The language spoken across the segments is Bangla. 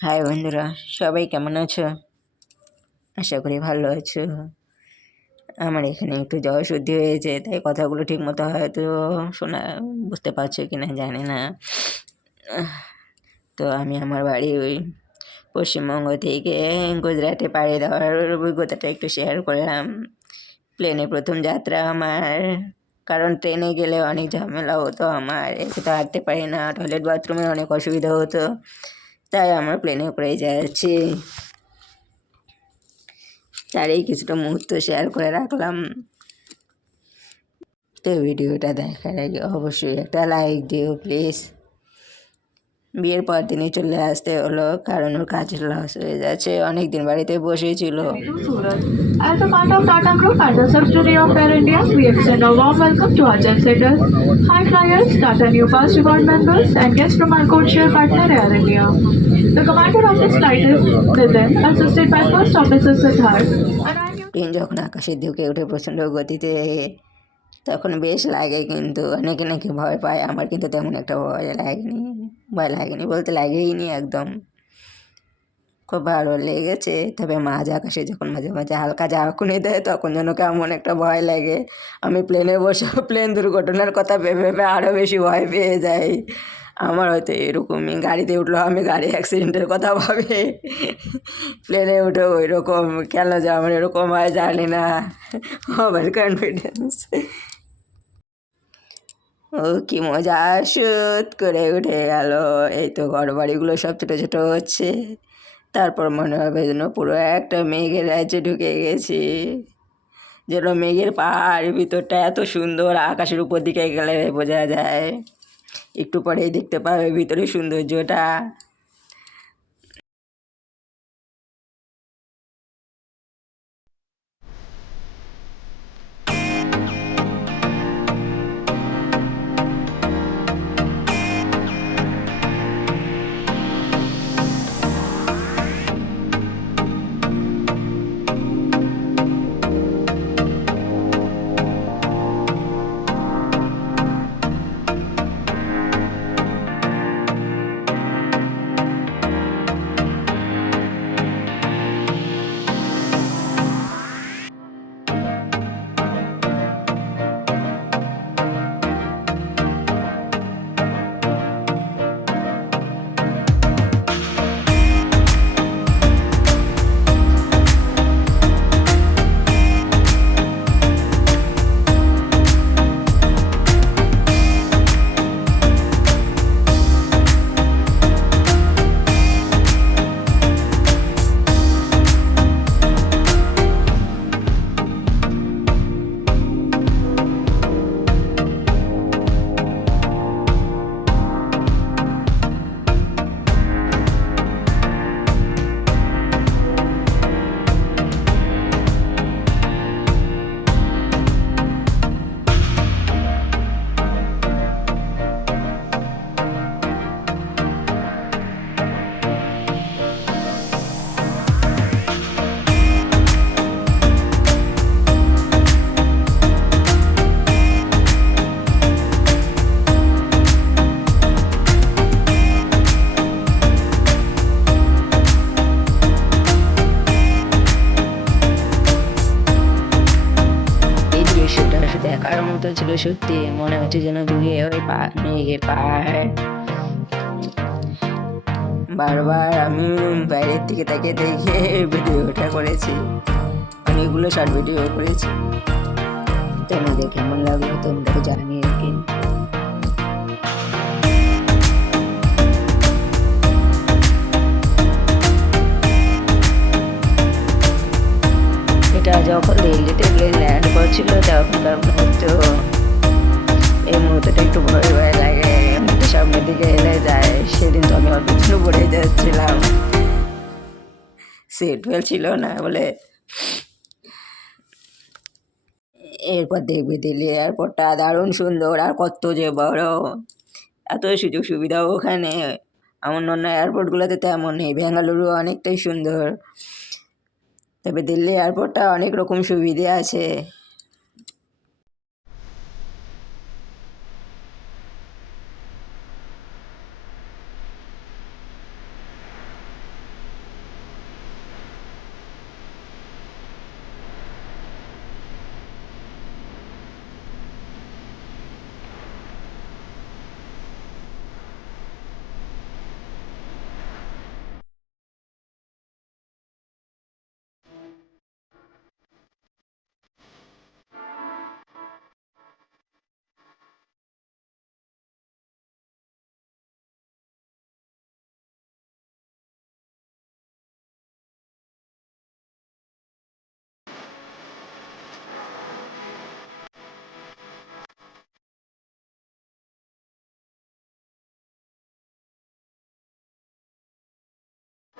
হাই বন্ধুরা, সবাই কেমন আছো? আশা করি ভালো আছো। আমার এখানে একটু জ্বর সর্দি হয়েছে, তাই কথাগুলো ঠিক মতো হয়তো শোনা, বুঝতে পারছ কি না জানি না। তো আমি আমার বাড়ি ওই পশ্চিমবঙ্গ থেকে গুজরাটে পাড়ি দেওয়ার অভিজ্ঞতাটা একটু শেয়ার করলাম। প্লেনে প্রথম যাত্রা আমার, কারণ ট্রেনে গেলে অনেক ঝামেলা হতো আমার একে তো হাঁটতে পারি না টয়লেট বাথরুমে অনেক অসুবিধা হতো। তাই আমার প্লেনে করেই যাচ্ছি। এই কিছুটা মুহূর্ত শেয়ার করে রাখলাম। তো ভিডিওটা দেখার আগে অবশ্যই একটা লাইক দিও প্লিজ বিয়ের পর দিনই চলে আসতে হলো কারণ ওর কাজের লস হয়ে যাচ্ছে অনেক দিন বাড়িতে বসেছিল to Surat. As a part of Tata Group and a subsidiary of Air India, we extend a warm welcome to our jet setters, high flyers, Tata New Pass Reward members, and guests from our codeshare partner Air India. The commander of this flight is Nitin, assisted by First Officer Siddharth. And I am your plane যখন আকাশের দিকে উঠে প্রচণ্ড গতিতে তখন বেশ লাগে কিন্তু। অনেকে নাকি ভয় পায়। আমার কিন্তু তেমন একটা ভয় লাগেনি। ভয় লাগেনি বলতে লাগেইনি একদম। খুব ভালো লেগেছে। তবে মাঝ আকাশে যখন মাঝে মাঝে হালকা ঝাঁকুনি দেয়, তখন যেন কেমন একটা ভয় লাগে। আমি প্লেনে বসে প্লেন দুর্ঘটনার কথা ভেবে ভেবে আরও বেশি ভয় পেয়ে যাই। আমার হয়তো এরকমই। গাড়িতে উঠল আমি গাড়ি অ্যাক্সিডেন্টের কথা ভাবে। প্লেনে উঠে ওই রকম কেন যে আমার এরকম হয় জানি না। ওভার কনফিডেন্স ও কি মজা, সুত করে উঠে গেল। এই তো ঘর বাড়িগুলো সব ছোটো ছোটো হচ্ছে। তারপর মনে হবে যেন পুরো একটা মেঘের রাজ্যে ঢুকে গেছি। যেন মেঘের পাহাড় ভিতরটা এত সুন্দর, আকাশের উপর দিকে গেলে বোঝা যায়। একটু পরেই দেখতে পাবে ভিতরে সৌন্দর্যটা। সত্যি মনে হচ্ছে যেন দূরে ওই পা- মেঘের পাহাড়। বারবার আমি বাইরের দিকে তাকিয়ে দেখে ভিডিওটা করেছি। অনেকগুলো শর্ট ভিডিও করেছি। তোমাদের কেমন লাগল তোমরা জানিয়ে এটা যখন দিল্লিতে ল্যান্ড করছিল মুহূর্তটা একটু ভয় ভয় লাগে সামনের দিকে এলে যায়। সেদিন তো আমি পিছনে পড়ে যাচ্ছিলাম। সিট বেল্ট ছিল না বলে। এরপর দেখবে দিল্লি এয়ারপোর্টটা দারুণ সুন্দর, আর কত যে বড়। এত সুযোগ সুবিধা ওখানে। এমন অন্য এয়ারপোর্টগুলোতে তেমন নেই। বেঙ্গালুরু অনেকটাই সুন্দর। তবে দিল্লি এয়ারপোর্টটা অনেক রকম সুবিধে আছে।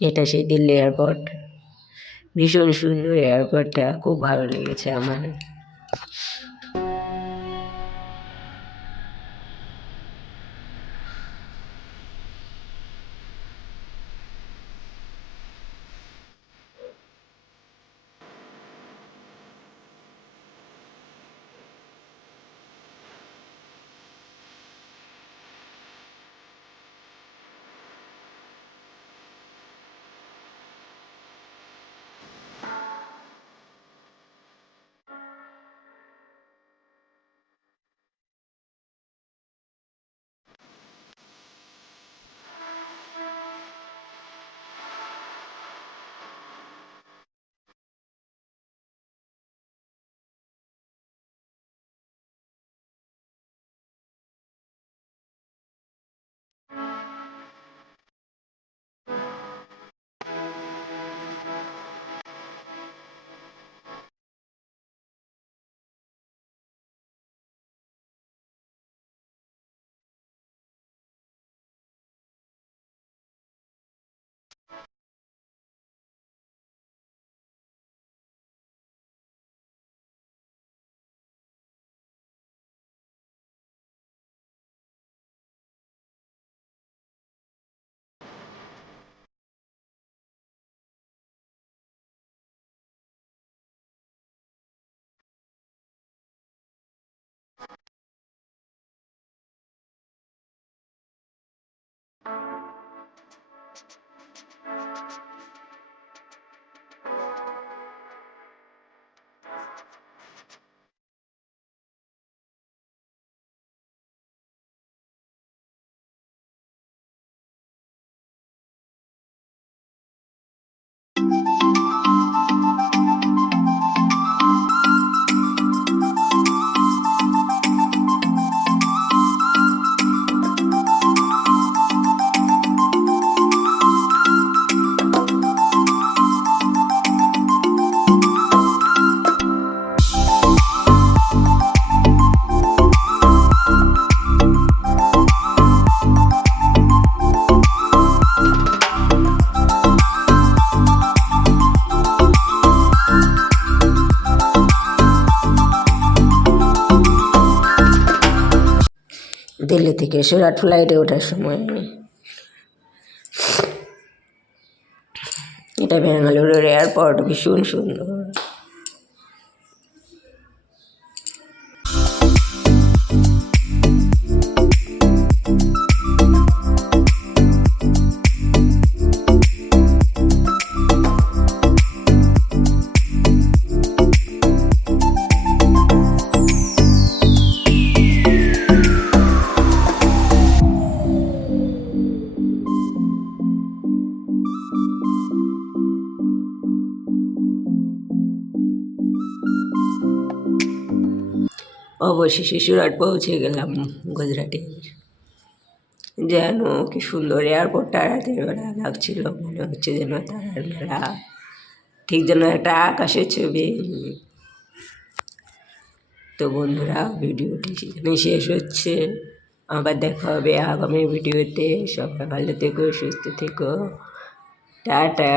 এটা সেই দিল্লি এয়ারপোর্ট ভীষণ সুন্দর এয়ারপোর্টটা খুব ভালো লেগেছে আমার। えっ? দিল্লি থেকে সেরা ফ্লাইটে ওঠার সময় আমি। এটা বেঙ্গালুরুর এয়ারপোর্ট ভীষণ সুন্দর। অবশেষে সুরাট পৌঁছে গেলাম গুজরাটের যেন কি সুন্দর এয়ারপোর্টটা রাতের বেলা লাগছিল, মনে হচ্ছে যেন তারার মেলা। ঠিক যেন একটা আকাশের ছবি। তো বন্ধুরা, ভিডিওটি সেখানে শেষ হচ্ছে। আবার দেখা হবে আগামী ভিডিওতে। সবাই ভালো থেকো, সুস্থ থেকো। টাটা।